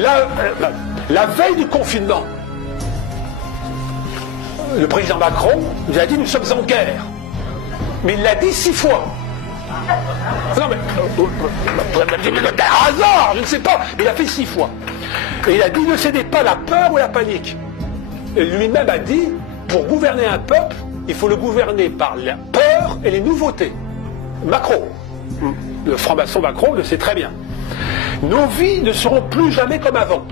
la veille du confinement, le président Macron nous a dit nous sommes en guerre. Mais il l'a dit 6 fois. Non mais, par hasard, je ne sais pas, mais il a fait 6 fois. Et il a dit ne cédez pas à la peur ou à la panique. Et lui-même a dit, pour gouverner un peuple, il faut le gouverner par la peur et les nouveautés. Macron, le franc-maçon Macron le sait très bien. Nos vies ne seront plus jamais comme avant.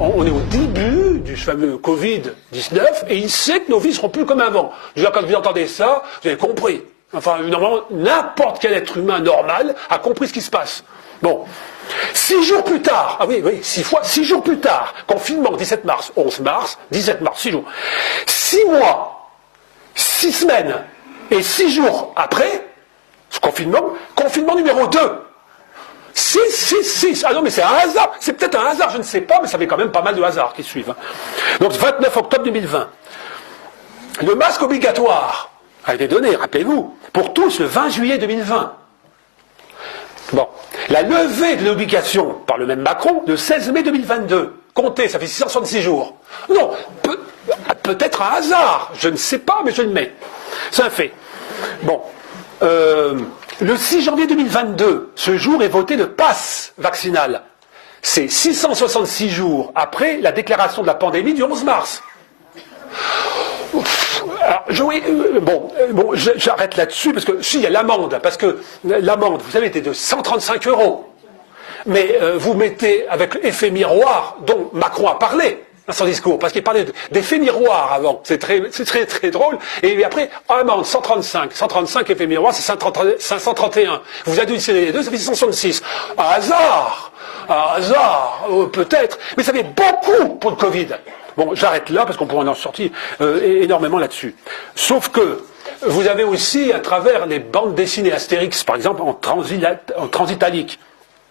On est au début du fameux Covid-19 et il sait que nos vies ne seront plus comme avant. Déjà, quand vous entendez ça, vous avez compris. Enfin, normalement, n'importe quel être humain normal a compris ce qui se passe. Bon. 6 jours plus tard, 6 jours plus tard, confinement, 17 mars, 11 mars, 17 mars, 6 jours. 6 mois, 6 semaines et 6 jours après, ce confinement numéro 2. 6. Ah non, mais c'est un hasard. C'est peut-être un hasard, je ne sais pas, mais ça fait quand même pas mal de hasards qui suivent. Donc, 29 octobre 2020. Le masque obligatoire a été donné, rappelez-vous, pour tous le 20 juillet 2020. Bon. La levée de l'obligation par le même Macron le 16 mai 2022. Comptez, ça fait 666 jours. Non, peut-être un hasard. Je ne sais pas, mais je le mets. C'est un fait. Bon. Le 6 janvier 2022, ce jour est voté le pass vaccinal. C'est 666 jours après la déclaration de la pandémie du 11 mars. Alors, j'arrête là-dessus parce que si il y a l'amende, parce que l'amende, vous savez, était de 135 €. Mais vous mettez avec l'effet miroir dont Macron a parlé dans son discours, parce qu'il parlait d'effet miroir avant. C'est très drôle. Et après, amende 135 effet miroir, c'est 531. Vous additionner les deux, ça fait 666. Un hasard, peut-être, mais ça fait beaucoup pour le Covid. Bon, j'arrête là parce qu'on pourrait en sortir énormément là-dessus. Sauf que vous avez aussi, à travers les bandes dessinées Astérix, par exemple, en transitalique,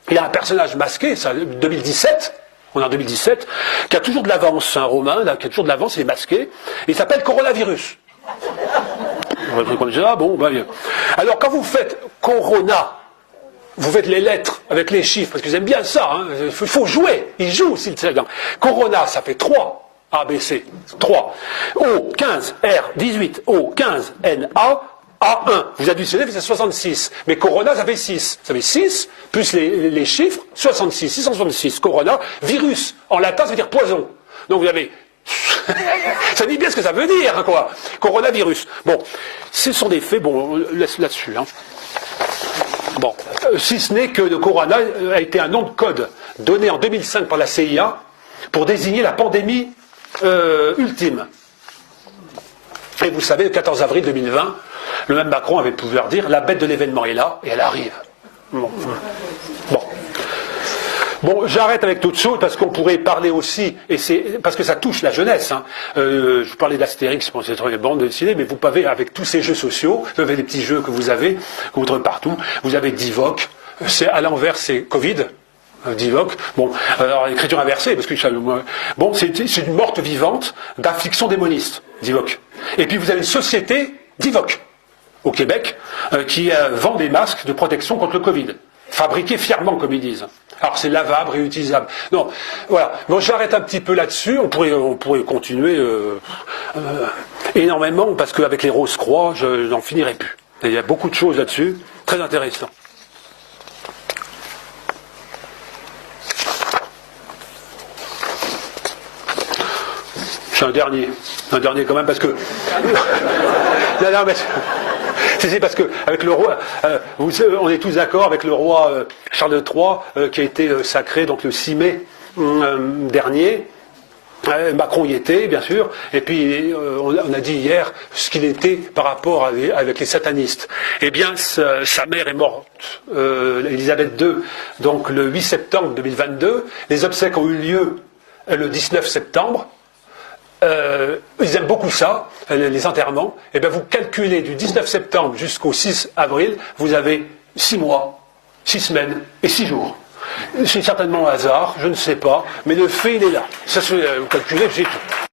il y a un personnage masqué, ça, 2017, on est en 2017, qui a toujours de l'avance, un Romain, là, qui a toujours de l'avance, il est masqué, et il s'appelle Coronavirus. Alors, quand vous faites Corona, vous faites les lettres avec les chiffres, parce qu'ils aiment bien ça, hein, il faut jouer, ils jouent aussi le slogan. Corona, ça fait 3. A, B, C, 3. O, 15, R, 18. O, 15, N, A, A1. Vous additionnez, c'est 66. Mais Corona, ça fait 6. Ça fait 6, plus les chiffres, 66. 666. Corona, virus. En latin, ça veut dire poison. Donc vous avez... ça dit bien ce que ça veut dire, hein, quoi. Coronavirus. Bon, ce sont des faits, bon, laisse là-dessus, hein. Bon, si ce n'est que le Corona a été un nom de code donné en 2005 par la CIA pour désigner la pandémie ultime. Et vous savez, le 14 avril 2020, le même Macron avait pu dire la bête de l'événement est là et elle arrive. Bon, j'arrête avec toute chose parce qu'on pourrait parler aussi, et c'est parce que ça touche la jeunesse. Hein. Je vous parlais d'Astérix, bon, c'est une bande dessinée, mais vous pouvez, avec tous ces jeux sociaux, vous avez des petits jeux que vous avez, que vous trouvez partout, vous avez Divock, c'est à l'envers, c'est Covid. Divock, bon, alors l'écriture inversée, parce que bon, c'est une morte vivante d'affliction démoniste, Divock. Et puis vous avez une société Divock au Québec qui vend des masques de protection contre le Covid, fabriqués fièrement, comme ils disent. Alors c'est lavable, réutilisable. Non, voilà. Bon, j'arrête un petit peu là-dessus. On pourrait continuer énormément parce qu'avec les Rose-Croix, je n'en finirai plus. Et il y a beaucoup de choses là-dessus, très intéressant. J'ai un dernier quand même parce que non, mais c'est parce que avec le roi, on est tous d'accord avec le roi Charles III qui a été sacré donc le 6 mai dernier. Macron y était, bien sûr, et puis on a dit hier ce qu'il était par rapport avec les satanistes. Eh bien, sa mère est morte, Élisabeth II, donc le 8 septembre 2022. Les obsèques ont eu lieu le 19 septembre. Ils aiment beaucoup ça, les enterrements. Et bien vous calculez du 19 septembre jusqu'au 6 avril, vous avez 6 mois, 6 semaines et 6 jours. C'est certainement un hasard, je ne sais pas, mais le fait il est là. Ça se calculez, c'est tout.